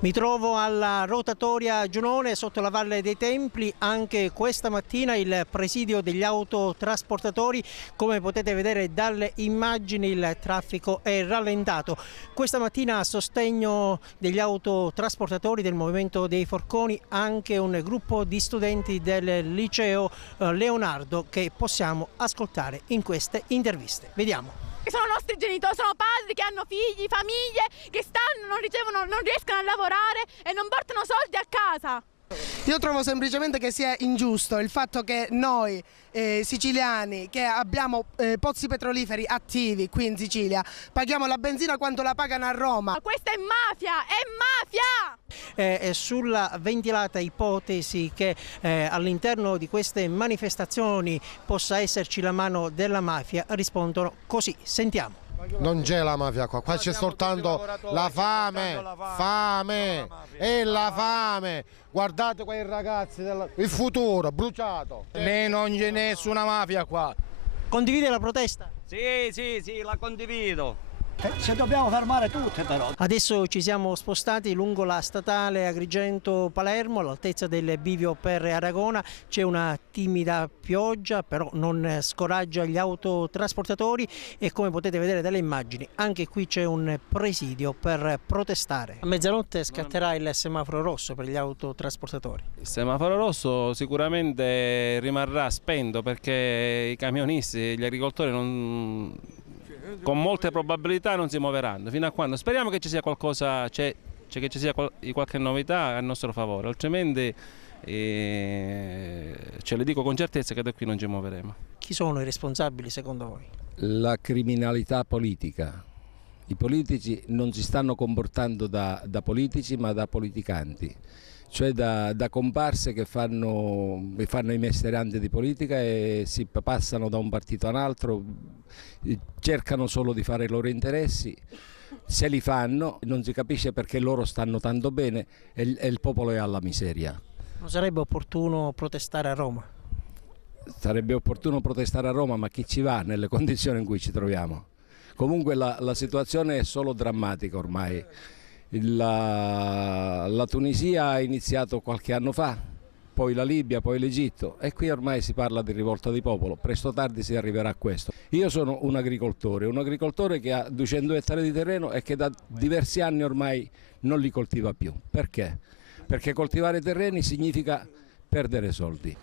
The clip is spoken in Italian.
Mi trovo alla rotatoria Giunone sotto la Valle dei Templi. Anche questa mattina il presidio degli autotrasportatori, come potete vedere dalle immagini, il traffico è rallentato. Questa mattina a sostegno degli autotrasportatori del Movimento dei Forconi anche un gruppo di studenti del liceo Leonardo che possiamo ascoltare in queste interviste. Vediamo. Sono nostri genitori, sono padri che hanno figli, famiglie che non riescono a lavorare e non portano soldi a casa. Io trovo semplicemente che sia ingiusto il fatto che noi siciliani che abbiamo pozzi petroliferi attivi qui in Sicilia paghiamo la benzina quanto la pagano a Roma. Ma questa è mafia, è mafia! Sulla ventilata ipotesi che all'interno di queste manifestazioni possa esserci la mano della mafia rispondono così, sentiamo. Non c'è la mafia qua c'è soltanto la fame, e la fame. Guardate quei ragazzi, il futuro bruciato. Non c'è nessuna mafia qua. Condivide la protesta? Sì, la condivido. Se dobbiamo fermare tutte però. Adesso ci siamo spostati lungo la statale Agrigento-Palermo all'altezza del bivio per Aragona. C'è una timida pioggia, però non scoraggia gli autotrasportatori e come potete vedere dalle immagini anche qui c'è un presidio per protestare. A mezzanotte scatterà il semaforo rosso per gli autotrasportatori. Il semaforo rosso sicuramente rimarrà spento perché i camionisti, gli agricoltori con molte probabilità non si muoveranno fino a quando. Speriamo che ci sia qualcosa, che ci sia qualche novità a nostro favore, altrimenti ce le dico con certezza che da qui non ci muoveremo. Chi sono i responsabili secondo voi? La criminalità politica. I politici non si stanno comportando da politici ma da politicanti, cioè da comparse che fanno i mestieranti di politica e si passano da un partito a un altro, cercano solo di fare i loro interessi, se li fanno non si capisce perché loro stanno tanto bene e il popolo è alla miseria. Non sarebbe opportuno protestare a Roma? Sarebbe opportuno protestare a Roma, ma chi ci va nelle condizioni in cui ci troviamo? Comunque la situazione è solo drammatica ormai. La Tunisia ha iniziato qualche anno fa, poi la Libia, poi l'Egitto e qui ormai si parla di rivolta di popolo, presto o tardi si arriverà a questo. Io sono un agricoltore che ha 200 ettari di terreno e che da diversi anni ormai non li coltiva più. Perché? Perché coltivare terreni significa perdere soldi.